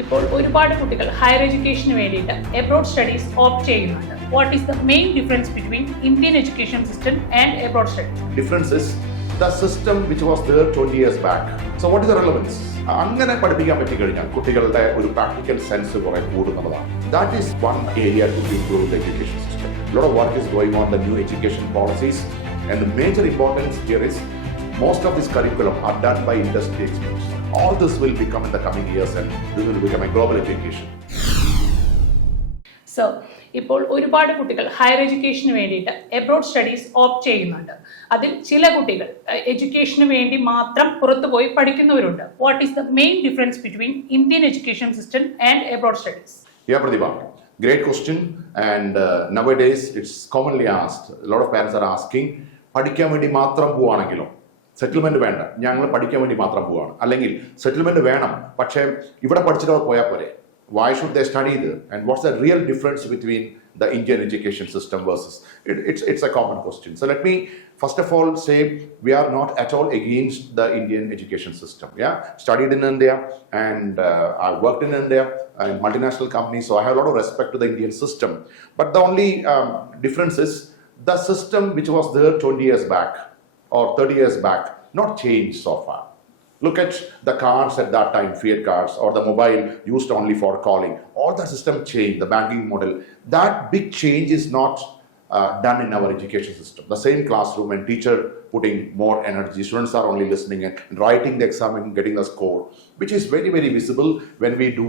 ഇപ്പോൾ ഒരുപാട് കുട്ടികൾ ഹയർ എഡ്യൂക്കേഷന് വേണ്ടിയിട്ട് എബ്രോഡ് സ്റ്റഡീസ് ഓപ്റ്റ് ചെയ്യുന്നുണ്ട്. What is the main difference between Indian education system and abroad studies? Difference is the system which was there 20 years back. So what is the relevance? അങ്ങനെ പഠിപ്പിക്കാൻ പറ്റിക്കഴിഞ്ഞാൽ കുട്ടികളുടെ ഒരു പ്രാക്ടിക്കൽ സെൻസ് കുറെ കൂടുന്നതാണ്. That is one area to improve the education system. A lot of work is going on the new education policies, and the major importance here is most of this curriculum are done by industry experts. All this will become in the coming years, and this will become a global education. So ഇപ്പോൾ ഒരുപാട് കുട്ടികൾ higher എഡ്യൂക്കേഷന് വേണ്ടിയിട്ട് abroad studies opt ചെയ്യുന്നുണ്ട്. അതിൽ ചില കുട്ടികൾ എഡ്യൂക്കേഷന് വേണ്ടി മാത്രം പുറത്തുപോയി പഠിക്കുന്നവരുണ്ട്. What is the main difference between Indian education system and abroad studies? Yeah, Pratibha. Great question. And nowadays it's commonly asked. A lot of parents are asking, പഠിക്കാൻ വേണ്ടി മാത്രം പോവാണെങ്കിലോ, സെറ്റിൽമെന്റ് വേണ്ട, ഞങ്ങൾ പഠിക്കാൻ വേണ്ടി മാത്രം പോവാണ്, അല്ലെങ്കിൽ സെറ്റിൽമെന്റ് വേണം പക്ഷേ ഇവിടെ പഠിച്ചിട്ട് പോയാൽ പോരെ. Why should they study there? And what's the real difference between the Indian education system versus it's a common question. So let me first of all say we are not at all against the Indian education system. Yeah, studied in India and I worked in India in multinational companies, so I have a lot of respect to the Indian system. But the only difference is the system which was there 20 years back or 30 years back not changed so far. Look at the cards at that time, fiat cards, or the mobile used only for calling. All the system changed, the banking model. That big change is not done in our education system. The same classroom and teacher putting more energy. Students are only listening and writing the exam and getting the score, which is very, very visible when we do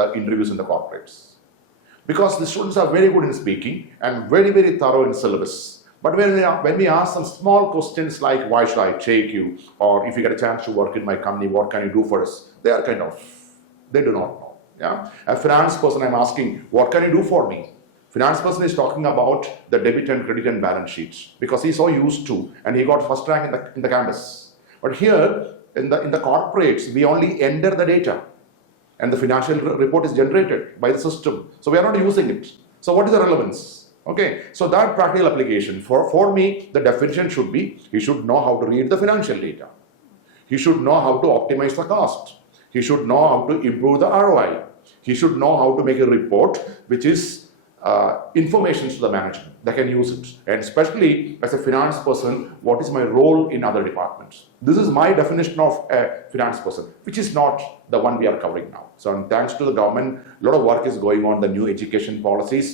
the interviews in the corporates. Because the students are very good in speaking and very, very thorough in syllabus. But when we ask some small questions like, why should I take you? Or if you get a chance to work in my company, what can you do for us? They are they do not know. Yeah? A finance person, I'm asking, what can you do for me? Finance person is talking about the debit and credit and balance sheets because he's so used to, and he got first rank in the campus. But here, in the corporates, we only enter the data, and the financial report is generated by the system. So we are not using it. So what is the relevance? Okay, so that practical application, for me, the definition should be, he should know how to read the financial data. He should know how to optimize the cost. He should know how to improve the ROI. He should know how to make a report which is information to the management. They can use it. And especially as a finance person, what is my role in other departments? This is my definition of a finance person, which is not the one we are covering now. So thanks to the government, a lot of work is going on, the new education policies.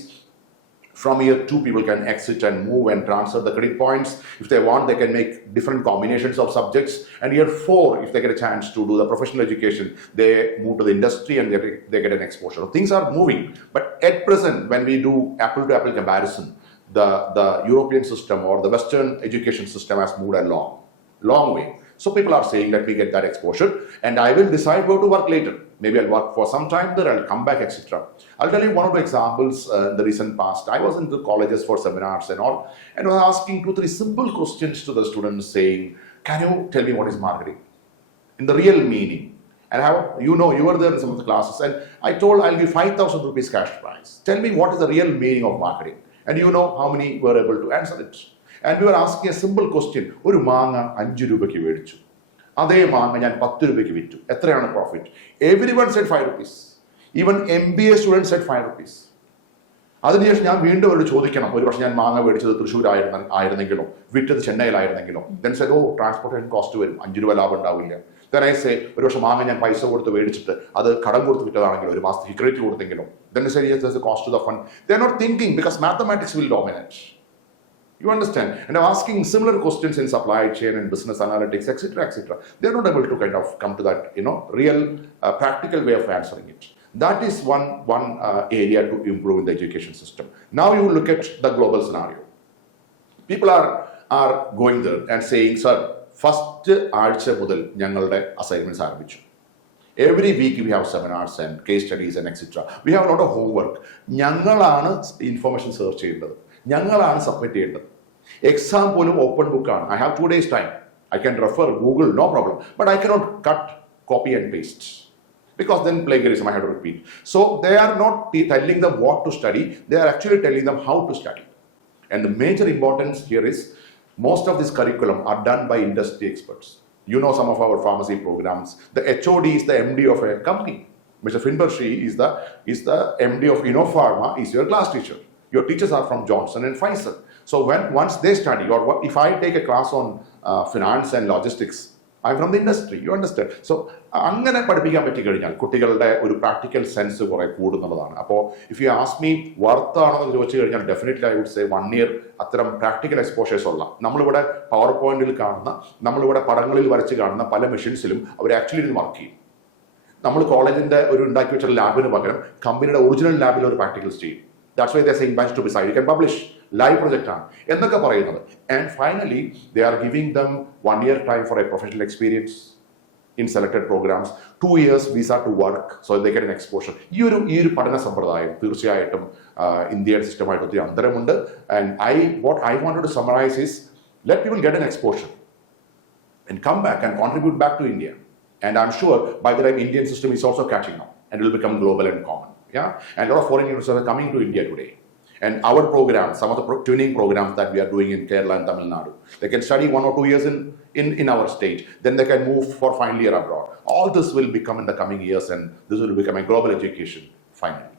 From year 2, people can exit and move and transfer the credit points. If they want, they can make different combinations of subjects. And year 4, if they get a chance to do the professional education, they move to the industry and they get an exposure. Things are moving. But at present, when we do apple-to-apple comparison, the European system or the Western education system has moved a long way. So people are saying, let me get that exposure and I will decide where to work later. Maybe I'll work for some time there, I'll come back, etc. I'll tell you one of the examples in the recent past. I was in the colleges for seminars and all, and I was asking 2-3 simple questions to the students saying, can you tell me what is marketing? In the real meaning. And you were there in some of the classes, and I told I'll give 5,000 rupees cash prize. Tell me what is the real meaning of marketing. And you know how many were able to answer it. And we were asking a simple question. ഒരു മാങ്ങ 5 രൂപയ്ക്ക് മേടിച്ചു, അതേ മാങ്ങ ഞാൻ 10 രൂപയ്ക്ക് വിറ്റു, എത്രയാണ് profit? Everyone said 5 rupees. Even MBA students said 5 rupees. അതിനുശേഷം ഞാൻ വീണ്ടും അവരോട് ചോദിക്കണം, ഒരു പക്ഷേ ഞാൻ മാങ്ങ മേടിച്ചത് തൃശ്ശൂർ ആയിരുന്നെങ്കിലോ വിറ്റത് ചെന്നൈയിലായിരുന്നെങ്കിലോ. Then said, ട്രാൻസ്പോർട്ടേഷൻ കോസ്റ്റ് വരും, 5 രൂപ ലാഭം ഉണ്ടാവില്ല. Then I say, ഒരു പക്ഷേ മാങ്ങ ഞാൻ പൈസ കൊടുത്ത് മേടിച്ചിട്ട് അത് കടം കൊടുത്ത് വിറ്റതാണെങ്കിലോ, ഒരു മാസത്തേക്ക് credit കൊടുത്തെങ്കിലോ. Then they say, yes, there's a cost to the fund. They are not thinking because mathematics will dominate. You understand? And I'm asking similar questions in supply chain and business analytics, etc., etc. They're not able to kind of come to that, real practical way of answering it. That is one area to improve in the education system. Now you look at the global scenario. People are going there and saying, sir, first ആഴ്ച മുതൽ ഞങ്ങളുടെ assignments ആരംഭിച്ചു. Every week we have seminars and case studies and etc. We have a lot of homework. ഞങ്ങളാണ് information search ചെയ്യേണ്ടത്, ഞങ്ങളാണ് submit ചെയ്യേണ്ടത്. Exam പോലും open ബുക്കാണ്. I have 2 days time. I can refer Google, no problem. But I cannot cut, copy and paste. Because then plagiarism, I have to repeat. So they are not telling them what to study. They are actually telling them how to study. And the major importance here is most of this curriculum are done by industry experts. You know some of our pharmacy programs. The HOD is the MD of a company. Mr. Finbershi is the MD of Innopharma, is your class teacher. Your teachers are from Johnson and Pfizer. So once they study, or if I take a class on finance and logistics, I'm from the industry, you understand. So അങ്ങനെ പഠിപ്പിക്കാൻ പറ്റി കഴിഞ്ഞാൽ കുട്ടികളുടെ ഒരു practical sense കുറെ കൂടുന്നതാണ്. അപ്പോൾ if you ask me worth ആണോ എന്ന് ചോദിച്ചു കഴിഞ്ഞാൽ definitely I would say 1 year അത്തരം പ്രാക്ടിക്കൽ എക്സ്പോഷേഴ്സ് ഉള്ള നമ്മളിവിടെ പവർ പോയിന്റിൽ കാണുന്ന, നമ്മളിവിടെ പടങ്ങളിൽ വരച്ച് കാണുന്ന പല മെഷീൻസിലും അവർ ആക്ച്വലി ഇത് വർക്ക് ചെയ്യും. നമ്മൾ കോളേജിന്റെ ഒരു ഉണ്ടാക്കി വെച്ച ലാബിന് പകരം കമ്പനിയുടെ ഒറിജിനൽ ലാബിൽ ഒരു പ്രാക്ടിക്കൽസ് ചെയ്യും. That's why they say bench to beside, you can publish live project ആണ് എന്നൊക്കെ പറയുന്നത്. And finally they are giving them 1 year time for a professional experience in selected programmes, 2 years visa to work, so they get an exposure. ഈ ഒരു പഠന സമ്പ്രദായം തീർച്ചയായിട്ടും ഇന്ത്യയുടെ സിസ്റ്റമായിട്ട് ഒത്തിരി അന്തരമുണ്ട്. And what I wanted to summarise is let people get an exposure and come back and contribute back to India. And I'm sure by the time Indian system is also catching up and it will become global and common. Yeah, and a lot of foreign universities are coming to India today. And our programs, some of the tuning programs that we are doing in Kerala and Tamil Nadu, they can study 1 or 2 years in our state. Then they can move for final year abroad. All this will become in the coming years, and this will become a global education finally.